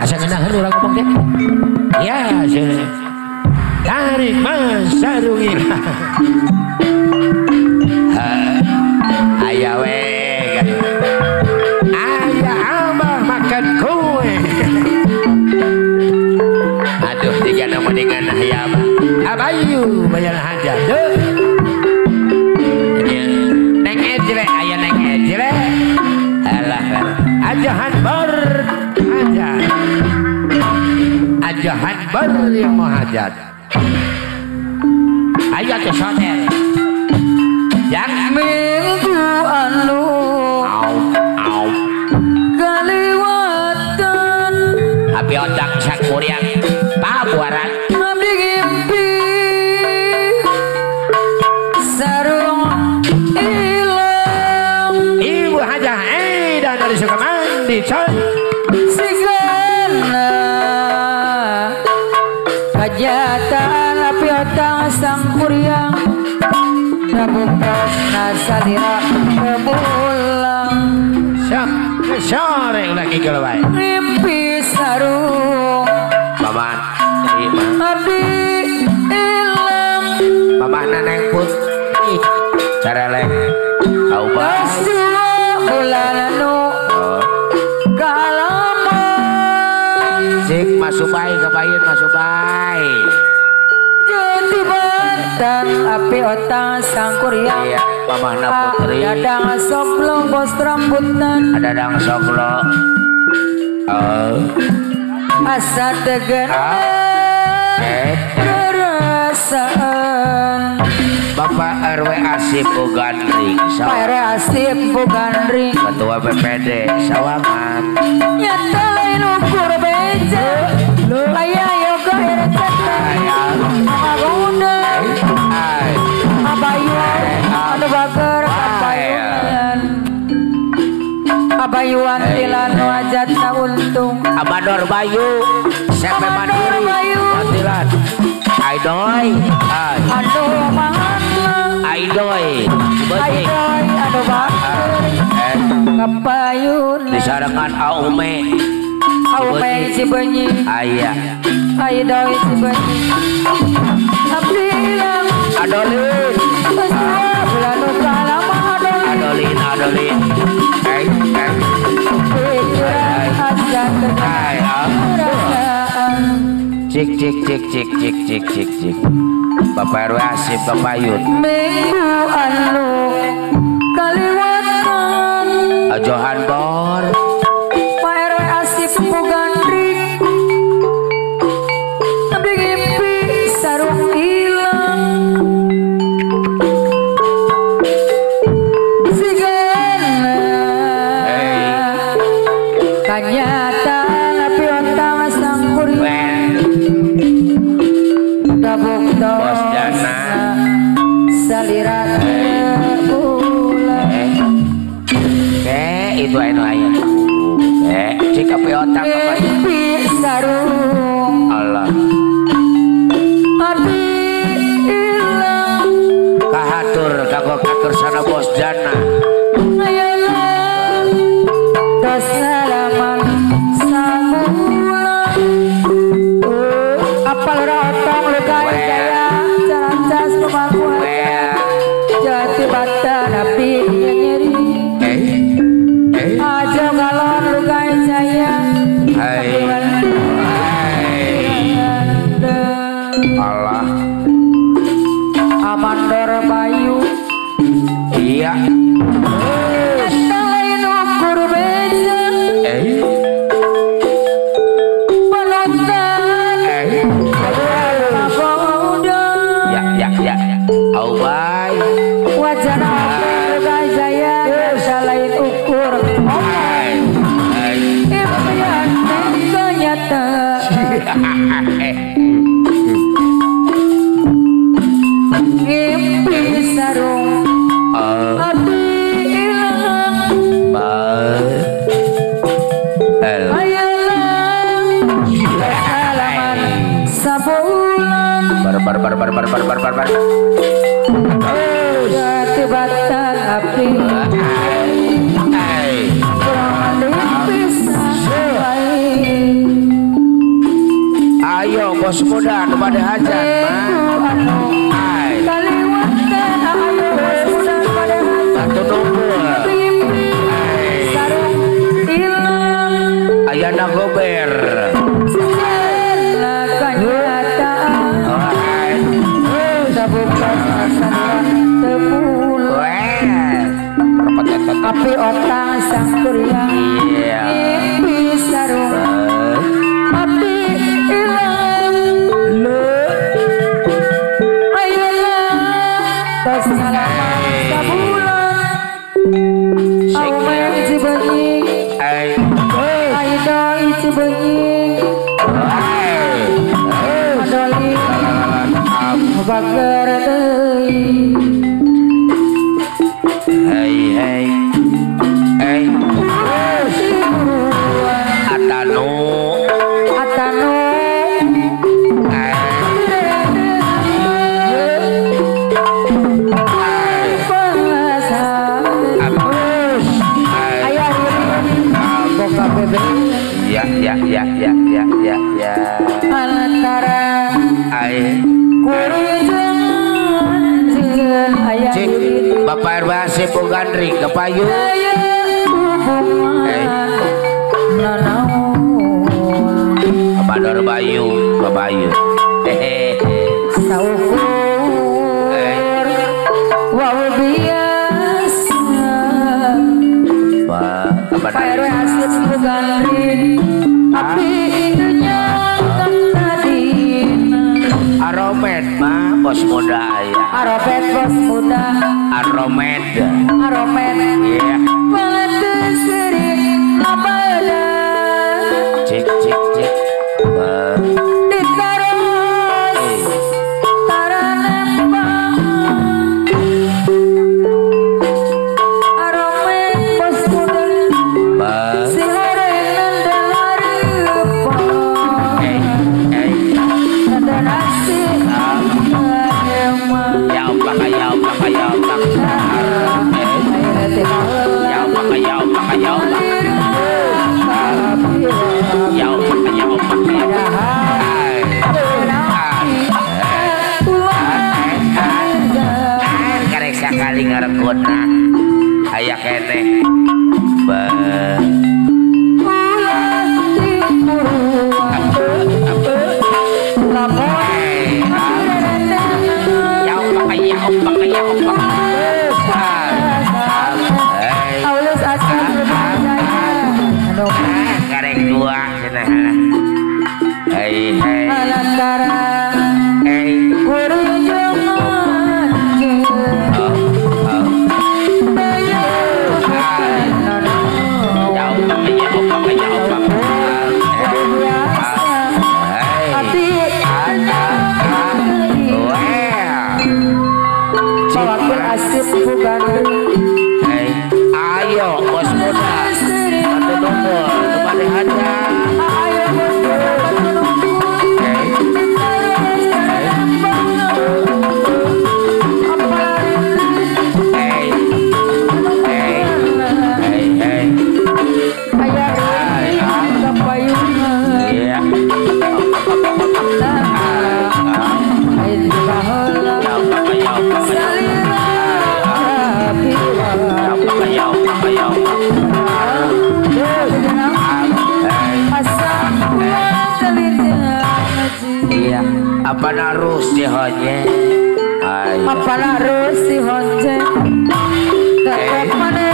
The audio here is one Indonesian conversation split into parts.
Asa ngenahan ulah ngomong teh. Ya, tarik mas sarungi. Aya we kan. Aya abah makan kue. Aduh tiga nama dengan aya abah. Abayu bayar hajat. Neng ejle aya neng ejle. Alah ajahan bar hajat. Ajahan bar yang mau hajat. Ayo tuh soter. Yang minggu anu kaliwatan api otak sakuriang pabuaran abdi ngimpi sarung ilang ibu hajah dan dari suka mandi coy sigana kajatan api otak sang kuriang Nabukasna salira kemulang sore ulah kikil wae Rimpi sarung Paman terima abdi ilang Paman neng putih carelek au Pastu bulan anu kalaman cik masubay kebayin masubay Jati batan api otang sang kuriang iya pamahna putri Dadang soklo bos rambutan ada dang soklo asa tegen perasaan Bapak RW Asip Bugandring Pak RW Asip Bugandring Ketua BPD Sawangan nyata lain ukur beja aya yoga RCT Agundan Abayuan anu bager Abayuan Abayuan tilan wajatna untung Amador Bayu Sepe Mandiri Watilan Aidoy anu mahana Aidoy Aidoy anu bager kapayun disarangan Aume Aume Cibeunyi Aya Aidoy Cibeunyi abdi ilang Adolin bulan kalama Adolin Adolin pikiran azan perasaan cik cik cik cik cik cik cik cik Bapak RW Asip Bapak Yud minggu anu kaliwatan Johan Bor Pak RW Asip Bugandring abdi ngimpi sarung ilang sigana kanyatan api ontang sang kuriang gabung Bos Dana salira bulan itu anu aya cik api otak apa mimpi sarung Allah abdi ilang kahatur kagok kakersana Bos Dana ngayalan tos salaman sabulan apal rotong lukai jaya carancas pemangkuan jati batan api nyeri aja galon lukai jaya Allah Amandor Bayu iya lain ukur beja penonton ya au bay wajana lukai jaya lain ukur impian ternyata ngimpi sarung abdi ilang ayalang salaman sabulan bar jati batan abdi kurang lebih bisa bos muda nu bade hajat mah. Ai. Kaliwat teh ayo bos muda pada Satu numpul. sarung ilang Ayana gober. segala kenyataan Ai. sabukan asal tepul Weh. Repetetet. api otang sang kuryang Iya. mimpi sarung api ilang ayolah tos ngalaman sabulan aumen cibenying Ai. aida cibenying madoli bager teuing Hey hey. Hey. Atanu. atano Ya. antara Ai. kurungan jeung aya Cik, Bapak RW Asep Gandring ke payu. aya hubungan nanaon Badar Bayu, Babayu. Hehehe. saukur wau biasa Pak Pak RW Asep Gandring api itunya kang tadina Aromed mah bos muda ya. aropet bos muda Aromed. aromet Iya. banget sering labada Cik. ditaros taranembang aromet bos muda si horenan dan hareupan ada nasi emang Ya Allah. Karek sakali ngaregonna aya keneh. Karek dua cenah. Hei. Ayo bos muda. Satu numpul nu bade hajat. Iya, apa narus jehonye? Ayo. apa harus si honje tetep mana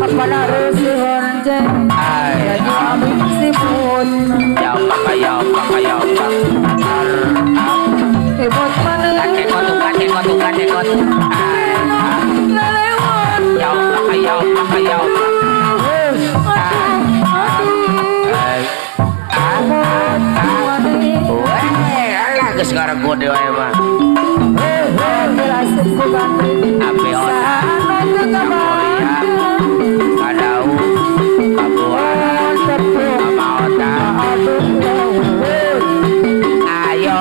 apa harus si honje jadi si pun ibut mana Sekarang gue dewa emang api otak kadau kabuan sama otak ayo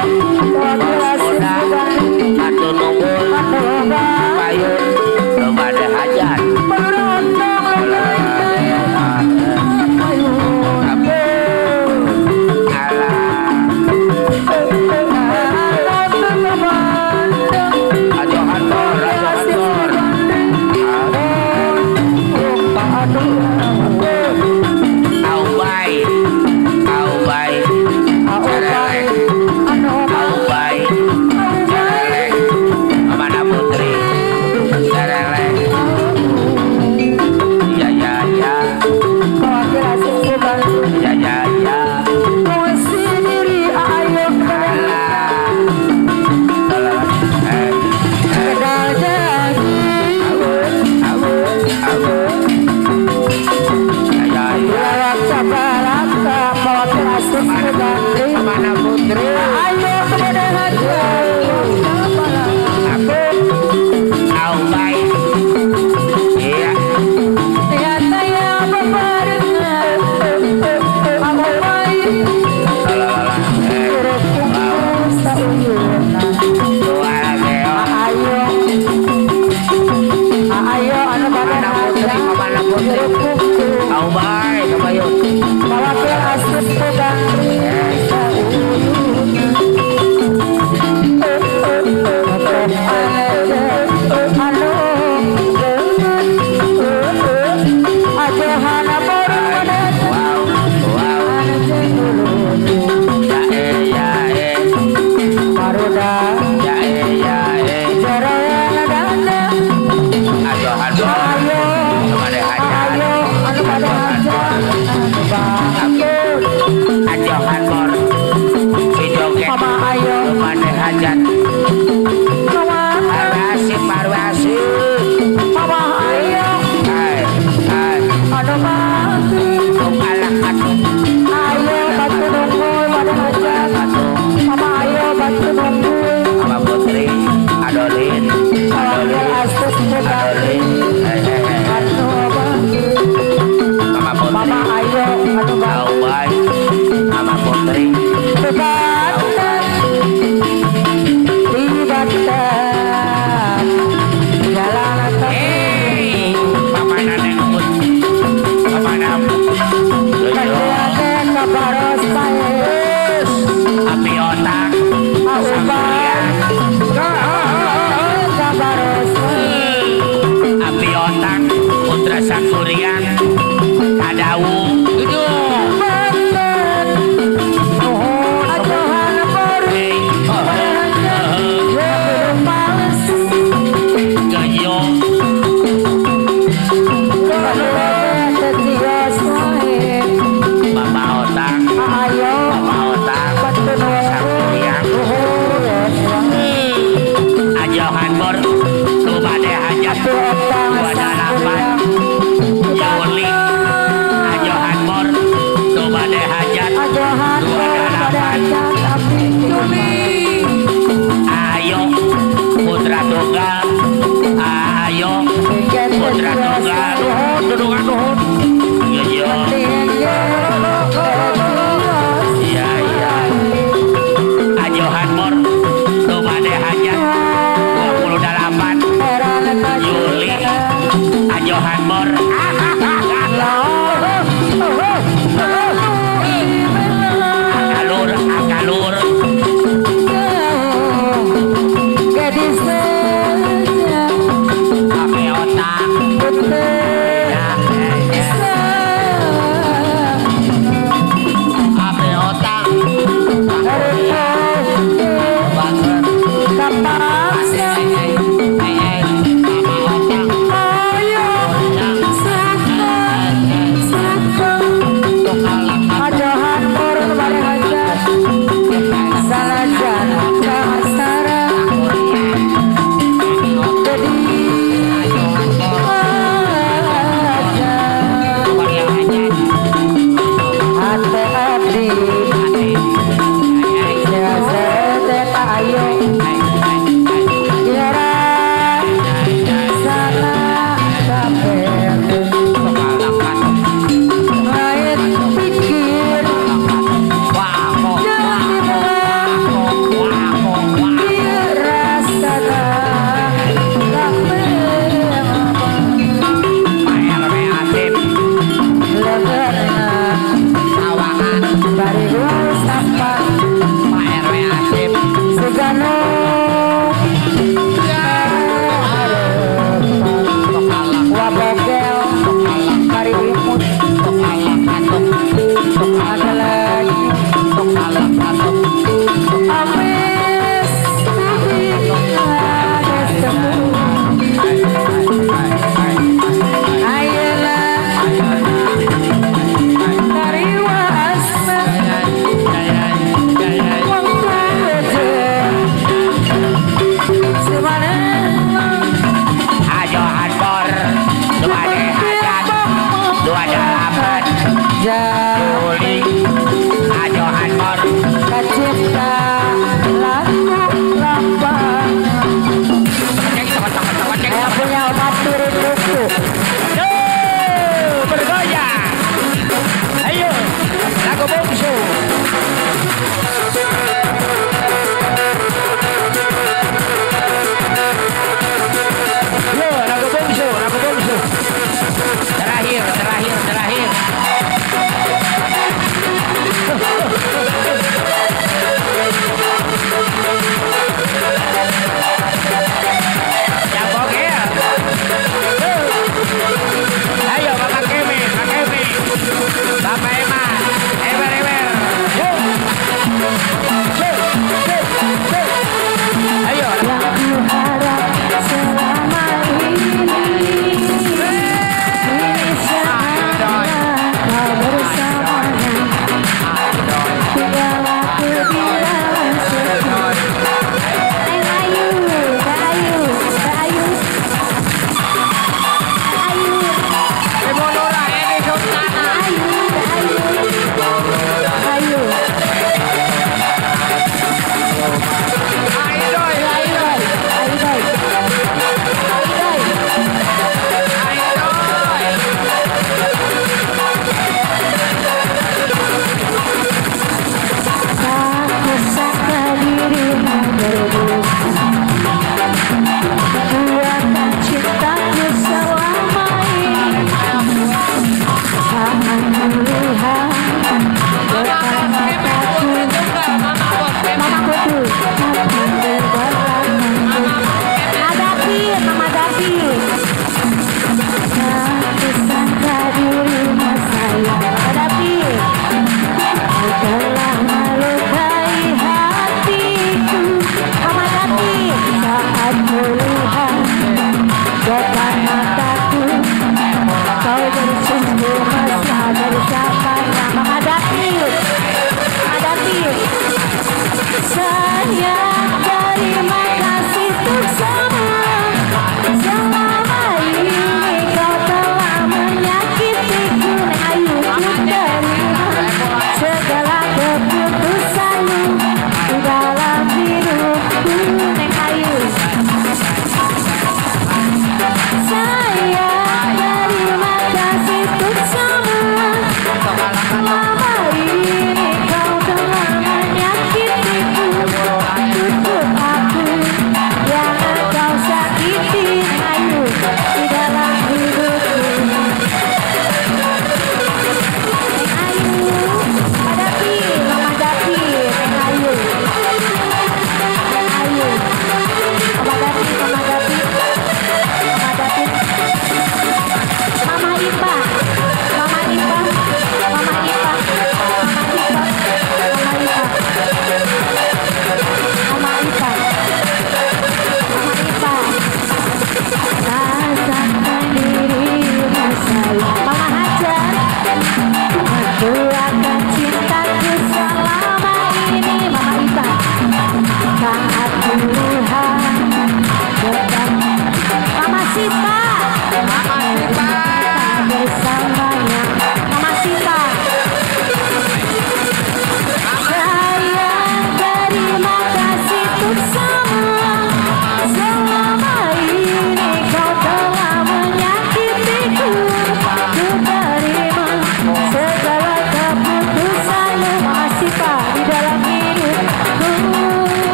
bos muda atu nunggul hajat. Parwe asih. Mama ayo. Hai. Anu mati. Alak atuh. Ayo bantu nungguy pada hajat. Mama ayo bantu nungguy. Mama Putri, Adolin. Panggil astus Adolin. Anu bantu. Mama Putri. Mama ayo anu bantu. Baik. Mama Putri. Libatkan jalan Hei, Papa Naneng Put. Papa Nam. Kasiate kabaros paes Api otak. Auban kabaros Api otak. Putra Sakurian. Kadawu. Banten Nuhun ajohan bori Belum males Gayo. Kedua setios wae Mama otak. Ayo Mama otak. bantu Sakurian. nuhun Ajohan bor. Tubade hajat. Atu otang 28. Yuli. Ajohan bor. Tubade hajat. Ajohan pada hajat tapi Ayo. Putra tunggal. Ayo. Putra tunggal. Nuhun. Nuhun. Yo. Iya. Ajohan bor. Tubade hajat. 28. Yuli. Ajohan bor. Akalur. Api otak. Api otak. Banget. Ayo